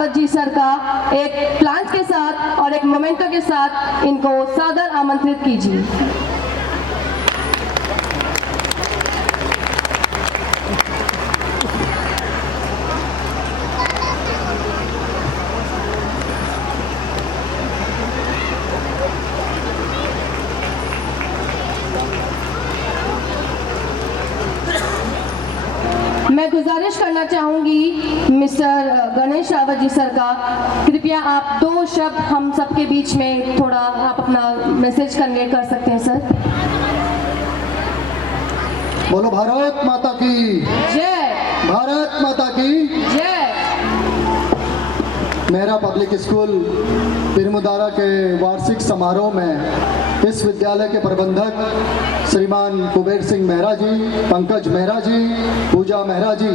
Rawat ji sir का एक plant के साथ और एक मोमेंटो के साथ इनको सादर आमंत्रित कीजिए। मैं गुजारिश करना चाहूंगी मिस्टर गणेश रावत जी सर का, कृपया आप 2 शब्द हम सबके बीच में थोड़ा आप अपना मैसेज कन्वे कर सकते हैं सर। बोलो भारत माता की जय। भारत माता की जय। मेरा पब्लिक स्कूल पीरमुदारा के वार्षिक समारोह में इस विद्यालय के प्रबंधक श्रीमान कुबेर सिंह मेहरा जी, पंकज मेहरा जी, पूजा मेहरा जी,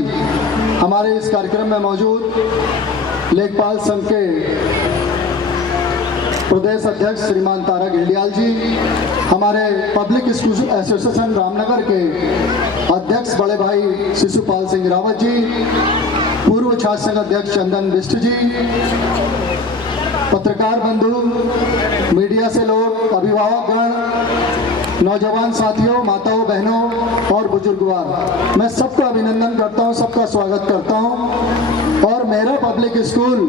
हमारे इस कार्यक्रम में मौजूद लेखपाल संघ के प्रदेश अध्यक्ष श्रीमान तारा गिल्डियाल जी, हमारे पब्लिक स्कूल एसोसिएशन रामनगर के अध्यक्ष बड़े भाई शिशुपाल सिंह रावत जी, पूर्व छात्र संघ अध्यक्ष चंदन बिष्ट जी, पत्रकार बंधु, मीडिया से लोग, अभिभावकगण, नौजवान साथियों, माताओं बहनों और बुजुर्गवार, मैं सबका अभिनंदन करता हूं, सबका स्वागत करता हूं। और मेरा पब्लिक स्कूल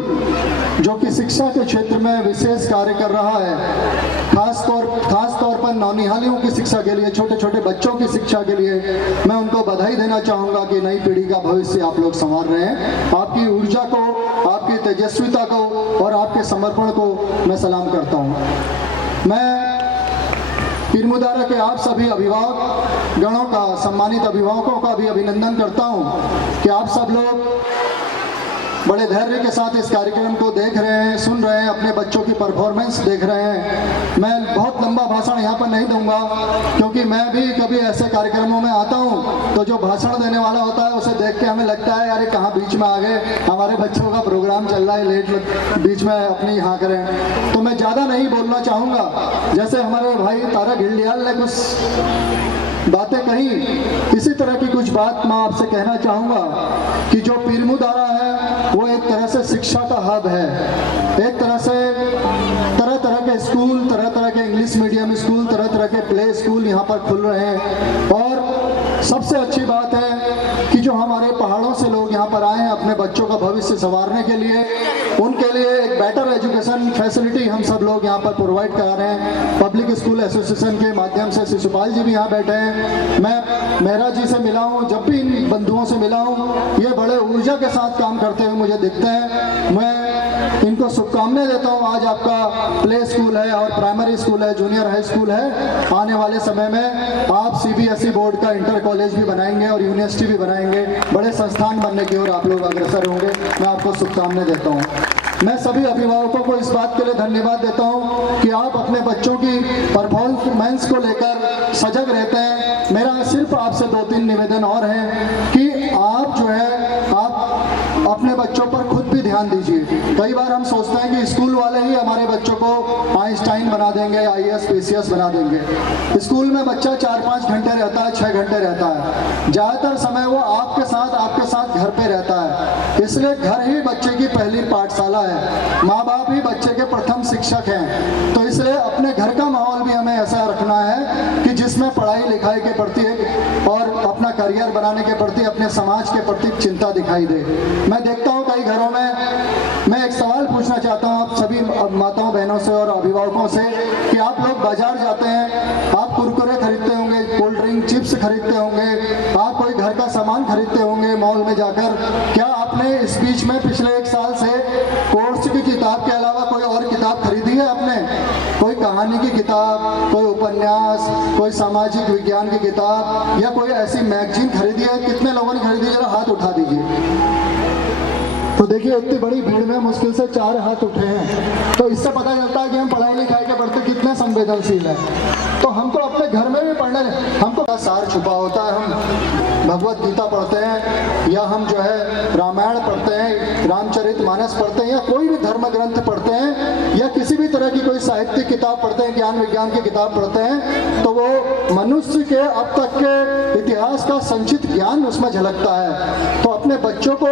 जो कि शिक्षा के क्षेत्र में विशेष कार्य कर रहा है, खास तौर पर नौनिहालियों की शिक्षा के लिए, छोटे छोटे बच्चों की शिक्षा के लिए मैं उनको बधाई देना चाहूँगा कि नई पीढ़ी का भविष्य आप लोग संवार रहे हैं। आपकी ऊर्जा को, आपकी तेजस्विता को और आपके समर्पण को मैं सलाम करता हूँ। मैं पीरमुदारा के आप सभी अभिभावक गणों का, सम्मानित अभिभावकों का भी अभिनंदन करता हूँ कि आप सब लोग बड़े धैर्य के साथ इस कार्यक्रम को देख रहे हैं, सुन रहे हैं, अपने बच्चों की परफॉर्मेंस देख रहे हैं। मैं बहुत लंबा भाषण यहाँ पर नहीं दूंगा क्योंकि मैं भी कभी ऐसे कार्यक्रमों में आता हूँ तो जो भाषण देने वाला होता है उसे देख के हमें लगता है यार कहाँ बीच में आ गए, हमारे बच्चों का प्रोग्राम चल रहा है, लेट बीच में अपनी यहाँ करें। तो मैं ज़्यादा नहीं बोलना चाहूँगा। जैसे हमारे भाई तारा गिल्डियाल ने कुछ बातें कही, इसी तरह की कुछ बात मैं आपसे कहना चाहूँगा कि जो पीरमुदारा है वो एक तरह से शिक्षा का हब है। एक तरह से तरह तरह के स्कूल, तरह तरह के इंग्लिश मीडियम स्कूल, तरह तरह के प्ले स्कूल यहाँ पर खुल रहे हैं। और सबसे अच्छी बात है कि जो हमारे पहाड़ों से लोग यहाँ पर आए हैं अपने बच्चों का भविष्य संवारने के लिए, उनके लिए एक बेटर एजुकेशन फैसिलिटी हम सब लोग यहाँ पर प्रोवाइड करा रहे हैं। पब्लिक स्कूल एसोसिएशन के माध्यम से शिशुपाल जी भी यहाँ बैठे हैं, मैं मेहरा जी से मिला हूँ, जब भी इन बंधुओं से मिला हूँ ये बड़े ऊर्जा के साथ काम करते हुए मुझे दिखते हैं। मैं इनको शुभकामनाएं देता हूँ। आज आपका प्ले स्कूल है और प्राइमरी स्कूल है, जूनियर हाई स्कूल है, आने वाले समय में आप CBSE बोर्ड का इंटर कॉलेज भी बनाएंगे और यूनिवर्सिटी भी बनाएंगे, बड़े संस्थान बनने की ओर आप लोग अग्रसर होंगे। मैं आपको शुभकामनाएं देता हूँ। मैं सभी अभिभावकों को इस बात के लिए धन्यवाद देता हूं कि आप अपने बच्चों की परफॉर्मेंस को लेकर सजग रहते हैं। मेरा सिर्फ आपसे 2-3 निवेदन और है कि आप जो है आप अपने बच्चों पर खुद भी ध्यान दीजिए। कई बार हम सोचते हैं कि स्कूल वाले ही हमारे बच्चों को आइंस्टाइन बना देंगे, IAS PCS बना देंगे। स्कूल में बच्चा 4-5 घंटे रहता है, 6 घंटे रहता है, ज़्यादातर समय वो आपके साथ घर पे रहता है। इसलिए घर ही बच्चे की पहली पाठशाला है, माँ बाप ही बच्चे के प्रथम शिक्षक हैं। तो इसलिए अपने घर का माहौल भी हमें ऐसा रखना है कि जिसमें पढ़ाई लिखाई के प्रति और अपना करियर बनाने के प्रति, अपने समाज के प्रति चिंता दिखाई दे। मैं देखता हूँ कई घरों में, मैं एक सवाल पूछना चाहता हूँ आप सभी माताओं बहनों से और अभिभावकों से कि आप लोग बाजार जाते हैं, आप कुरकुरे खरीदते होंगे, कोल्ड ड्रिंक, चिप्स खरीदते होंगे, आप कोई घर का सामान खरीदते होंगे मॉल में जाकर। क्या आपने इस बीच में पिछले 1 साल से कोर्स की किताब के अलावा कोई और किताब खरीदी है आपने? कोई कहानी की किताब, कोई उपन्यास, कोई सामाजिक विज्ञान की किताब या कोई ऐसी मैगजीन खरीदी है? कितने लोगों ने खरीदी? जरा हाथ उठा दीजिए। तो देखिए इतनी बड़ी भीड़ में मुश्किल से 4 हाथ उठे हैं, तो इससे पता चलता है कि हम पढ़ाई लिखाई के प्रति कितने संवेदनशील है। तो हमको अपने घर में भी पढ़ना है, हमको का सार छुपा होता है। हम भगवत गीता पढ़ते हैं या हम जो है रामायण पढ़ते हैं, रामचरितमानस पढ़ते हैं या कोई भी धर्म ग्रंथ पढ़ते हैं या किसी भी तरह की कोई साहित्यिक किताब पढ़ते हैं, ज्ञान विज्ञान की किताब पढ़ते हैं, तो वो मनुष्य के अब तक के इतिहास का संचित ज्ञान उसमें झलकता है। तो अपने बच्चों को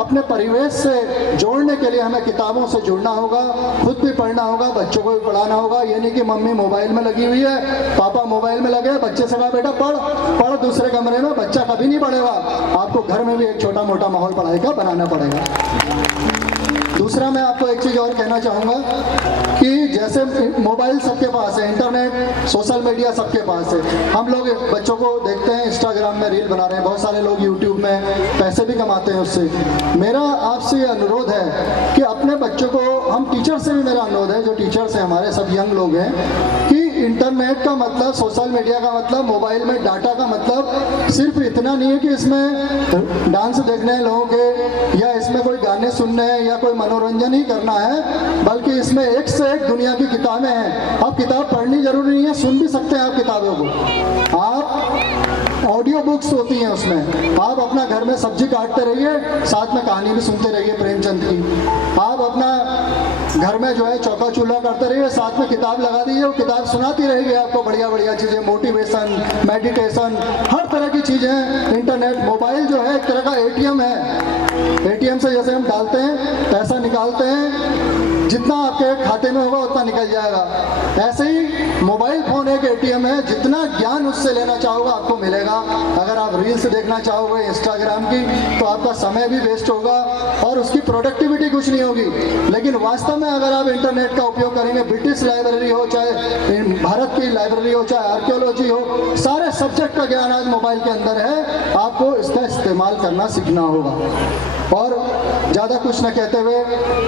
अपने परिवेश से जोड़ने के लिए हमें किताबों से जुड़ना होगा, खुद भी पढ़ना होगा, बच्चों को भी पढ़ाना होगा। ये नहीं कि मम्मी मोबाइल में लगी हुई है, पापा मोबाइल में लगे, बच्चे से कहा बेटा पढ़ दूसरे कमरे में, बच्चा कभी नहीं पढ़ेगा। आपको घर में भी एक छोटा मोटा माहौल पढ़ाई का बनाना पड़ेगा। दूसरा मैं आपको एक चीज़ और कहना चाहूँगा कि जैसे मोबाइल सबके पास है, इंटरनेट, सोशल मीडिया सबके पास है। हम लोग बच्चों को देखते हैं इंस्टाग्राम में रील बना रहे हैं, बहुत सारे लोग यूट्यूब में पैसे भी कमाते हैं उससे। मेरा आपसे ये अनुरोध है कि अपने बच्चों को, हम टीचर से भी मेरा अनुरोध है, जो टीचर्स हैं हमारे सब यंग लोग हैं, कि इंटरनेट का मतलब, सोशल मीडिया का मतलब, मोबाइल में डाटा का मतलब सिर्फ इतना नहीं है कि इसमें डांस देखने हैं लोगों के या इसमें कोई गाने सुनने हैं या कोई मनोरंजन ही करना है, बल्कि इसमें एक से एक दुनिया की किताबें हैं। अब किताब पढ़नी जरूरी नहीं है, सुन भी सकते हैं आप किताबों को। आप ऑडियो बुक्स होती हैं उसमें, आप अपना घर में सब्जी काटते रहिए, साथ में कहानी भी सुनते रहिए प्रेमचंद की। आप अपना घर में जो है चौका चूल्हा करते रहिए, साथ में किताब लगा दीजिए, वो किताब सुनाती रहेगी आपको बढ़िया बढ़िया चीज़ें, मोटिवेशन, मेडिटेशन, हर तरह की चीज़ें। इंटरनेट, मोबाइल जो है एक तरह का एटीएम है। एटीएम से जैसे हम डालते हैं, पैसा निकालते हैं, जितना आपके खाते में होगा उतना निकल जाएगा। ऐसे ही मोबाइल फ़ोन एक एटीएम है, जितना ज्ञान उससे लेना चाहोगे आपको मिलेगा। अगर आप रील्स देखना चाहोगे इंस्टाग्राम की, तो आपका समय भी वेस्ट होगा और उसकी प्रोडक्टिविटी कुछ नहीं होगी। लेकिन वास्तव में अगर आप इंटरनेट का उपयोग करेंगे, ब्रिटिश लाइब्रेरी हो, चाहे भारत की लाइब्रेरी हो, चाहे आर्कियोलॉजी हो, सारे सब्जेक्ट का ज्ञान आज मोबाइल के अंदर है। आपको इसका इस्तेमाल करना सीखना होगा। और ज़्यादा कुछ न कहते हुए,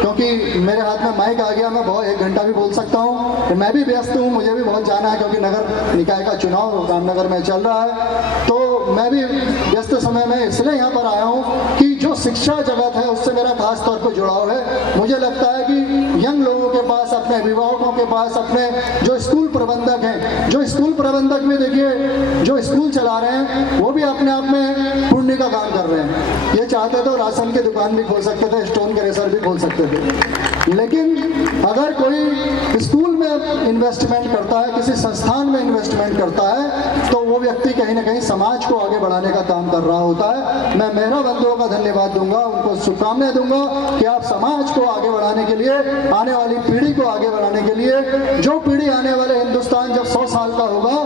क्योंकि मेरे हाथ में माइक आ गया, मैं बहुत 1 घंटा भी बोल सकता हूँ। मैं भी व्यस्त हूँ, मुझे भी बहुत जाना है, क्योंकि नगर निकाय का चुनाव रामनगर में चल रहा है। तो मैं भी व्यस्त समय में इसलिए यहाँ पर आया हूँ कि जो शिक्षा जगत है उससे मेरा खास तौर पर जुड़ाव है। मुझे लगता है कि यंग लोगों के पास, अपने अभिभावकों के पास, अपने जो स्कूल प्रबंधक हैं, जो स्कूल प्रबंधक में देखिए जो स्कूल चला रहे हैं, वो भी अपने आप में पुण्य का काम कर रहे हैं। ये चाहते तो राशन की दुकान भी खोल सकते थे, स्टोन के रेसर भी खोल सकते थे। लेकिन अगर कोई स्कूल में इन्वेस्टमेंट करता है, किसी संस्थान में इन्वेस्टमेंट करता है, तो वो व्यक्ति कहीं ना कहीं समाज को आगे बढ़ाने का काम कर रहा होता है। मैं मेरा बंधुओं का धन्यवाद दूंगा, उनको शुभकामनाएं दूंगा कि आप समाज को आगे बढ़ाने के लिए, आने वाली पीढ़ी को आगे बढ़ाने के लिए, जो पीढ़ी आने वाले हिंदुस्तान जब 100 साल का होगा,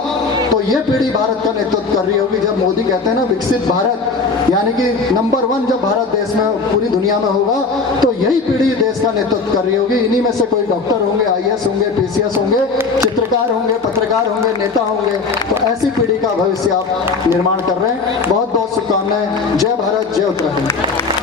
तो ये पीढ़ी भारत का नेतृत्व कर रही होगी। जब मोदी कहते हैं ना विकसित भारत, यानी कि नंबर 1 जब भारत देश में पूरी दुनिया में होगा, तो यही पीढ़ी देश का नेतृत्व कर रही होगी। इन्हीं में से कोई डॉक्टर होंगे, IAS होंगे, PCS होंगे, चित्रकार होंगे, पत्रकार होंगे, नेता होंगे। तो ऐसी पीढ़ी का भविष्य आप निर्माण कर रहे हैं। बहुत बहुत शुभकामनाएं। जय भारत, जय उत्तराखंड।